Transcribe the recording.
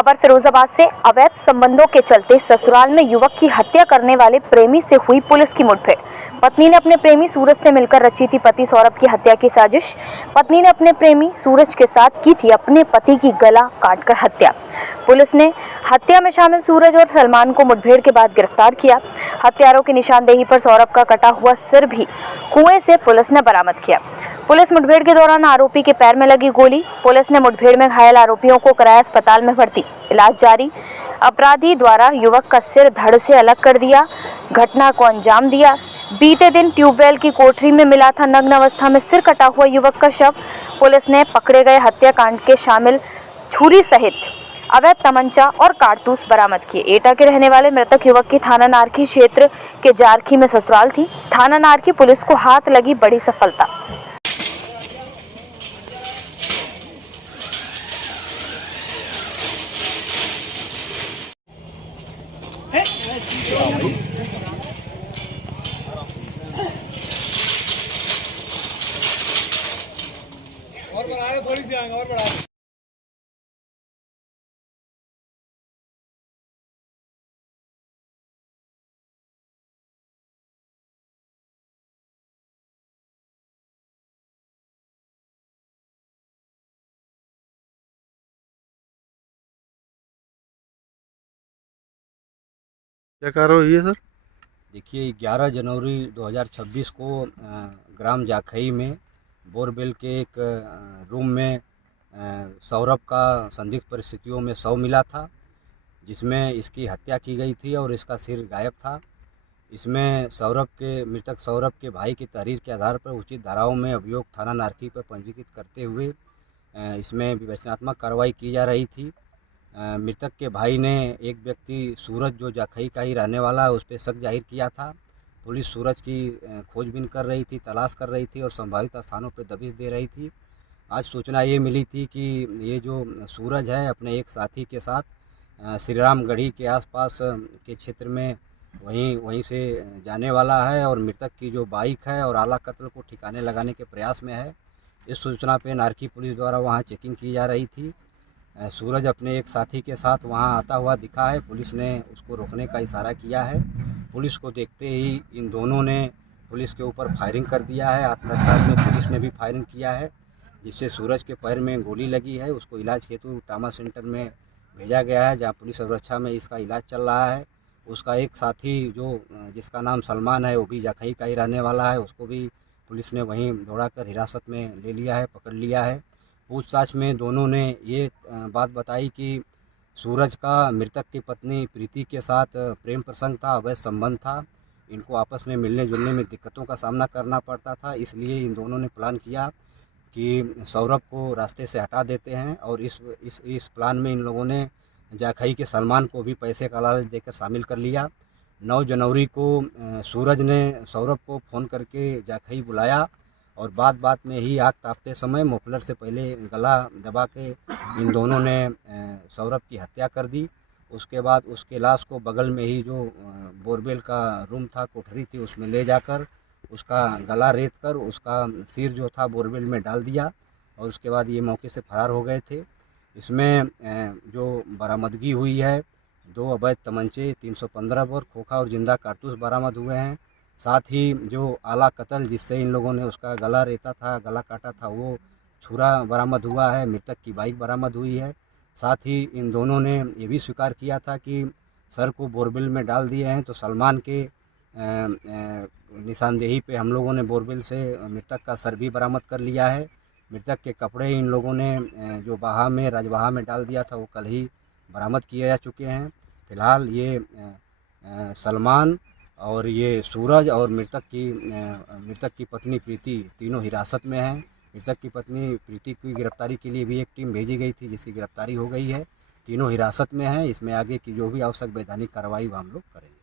खबर फिरोजाबाद से। अवैध संबंधों के चलते ससुराल में युवक की हत्या करने वाले प्रेमी से हुई पुलिस की मुठभेड़। पत्नी ने अपने प्रेमी सूरज से मिलकर रची थी पति सौरभ की हत्या की साजिश। पत्नी ने अपने प्रेमी सूरज के साथ की थी अपने पति की गला काटकर हत्या। पुलिस ने हत्या में शामिल सूरज और सलमान को मुठभेड़ के बाद गिरफ्तार किया। हत्यारों की निशानदेही पर सौरभ का कटा हुआ सिर भी कुएं से पुलिस ने बरामद किया। पुलिस मुठभेड़ के दौरान आरोपी के पैर में लगी गोली। पुलिस ने मुठभेड़ में घायल आरोपियों को कराया अस्पताल में भर्ती, इलाज जारी। अपराधी द्वारा युवक का सिर धड़ से अलग कर दिया, घटना को अंजाम दिया। बीते दिन ट्यूबवेल की कोठरी में मिला था नग्न अवस्था में सिर कटा हुआ युवक का शव। पुलिस ने पकड़े गए हत्याकांड के शामिल छुरी सहित अवैध तमंचा और कारतूस बरामद किए। एटा के रहने वाले मृतक युवक की थाना नारखी क्षेत्र के जारखी में ससुराल थी। थाना नारखी पुलिस को हाथ लगी बड़ी सफलता। और बढ़ा रहे, थोड़ी सी आएंगे और बढ़ा रहे। क्या कार्रवाई हुई है सर? देखिए 11 जनवरी 2026 को ग्राम जाखई में बोरवेल के एक रूम में सौरभ का संदिग्ध परिस्थितियों में शव मिला था, जिसमें इसकी हत्या की गई थी और इसका सिर गायब था। इसमें मृतक सौरभ के भाई की तहरीर के आधार पर उचित धाराओं में अभियोग थाना नारखी पर पंजीकृत करते हुए इसमें विवेचनात्मक कार्रवाई की जा रही थी। मृतक के भाई ने एक व्यक्ति सूरज जो जाखई का ही रहने वाला है उस पर शक जाहिर किया था। पुलिस सूरज की खोजबीन कर रही थी, तलाश कर रही थी और संभावित स्थानों पर दबिश दे रही थी। आज सूचना ये मिली थी कि ये जो सूरज है अपने एक साथी के साथ श्रीरामगढ़ी के आसपास के क्षेत्र में वहीं से जाने वाला है और मृतक की जो बाइक है और आला कत्ल को ठिकाने लगाने के प्रयास में है। इस सूचना पे नारखी पुलिस द्वारा वहाँ चेकिंग की जा रही थी। सूरज अपने एक साथी के साथ वहां आता हुआ दिखा है। पुलिस ने उसको रोकने का इशारा किया है। पुलिस को देखते ही इन दोनों ने पुलिस के ऊपर फायरिंग कर दिया है। आत्मरक्षा में पुलिस ने भी फायरिंग किया है, जिससे सूरज के पैर में गोली लगी है। उसको इलाज हेतु ट्रामा सेंटर में भेजा गया है, जहां पुलिस सुरक्षा में इसका इलाज चल रहा है। उसका एक साथी जिसका नाम सलमान है, वो भी जाखई का ही रहने वाला है, उसको भी पुलिस ने वहीं दौड़ाकर हिरासत में ले लिया है, पकड़ लिया है। पूछताछ में दोनों ने ये बात बताई कि सूरज का मृतक की पत्नी प्रीति के साथ प्रेम प्रसंग था, अवैध संबंध था। इनको आपस में मिलने जुलने में दिक्कतों का सामना करना पड़ता था, इसलिए इन दोनों ने प्लान किया कि सौरभ को रास्ते से हटा देते हैं और इस प्लान में इन लोगों ने जाखई के सलमान को भी पैसे का लालच देकर शामिल कर लिया। 9 जनवरी को सूरज ने सौरभ को फ़ोन करके जाखई बुलाया और बात में ही आग तापते समय मफलर से पहले गला दबा के इन दोनों ने सौरभ की हत्या कर दी। उसके बाद उसके लाश को बगल में ही जो बोरवेल का रूम था, कोठरी थी, उसमें ले जाकर उसका गला रेत कर उसका सिर जो था बोरवेल में डाल दिया और उसके बाद ये मौके से फरार हो गए थे। इसमें जो बरामदगी हुई है, 2 अवैध तमंचे, 315 बोर खोखा और जिंदा कारतूस बरामद हुए हैं। साथ ही जो आला कत्ल जिससे इन लोगों ने उसका गला रेता था, गला काटा था, वो छुरा बरामद हुआ है। मृतक की बाइक बरामद हुई है। साथ ही इन दोनों ने ये भी स्वीकार किया था कि सर को बोरवेल में डाल दिए हैं। तो सलमान के निशानदेही पे हम लोगों ने बोरवेल से मृतक का सर भी बरामद कर लिया है। मृतक के कपड़े इन लोगों ने जो राजबहा में डाल दिया था, वो कल ही बरामद किए जा चुके हैं। फिलहाल ये सलमान और ये सूरज और मृतक की पत्नी प्रीति तीनों हिरासत में हैं। मृतक की पत्नी प्रीति की गिरफ्तारी के लिए भी एक टीम भेजी गई थी, जिसकी गिरफ्तारी हो गई है। तीनों हिरासत में हैं। इसमें आगे की जो भी आवश्यक वैधानिक कार्रवाई वो हम लोग करेंगे।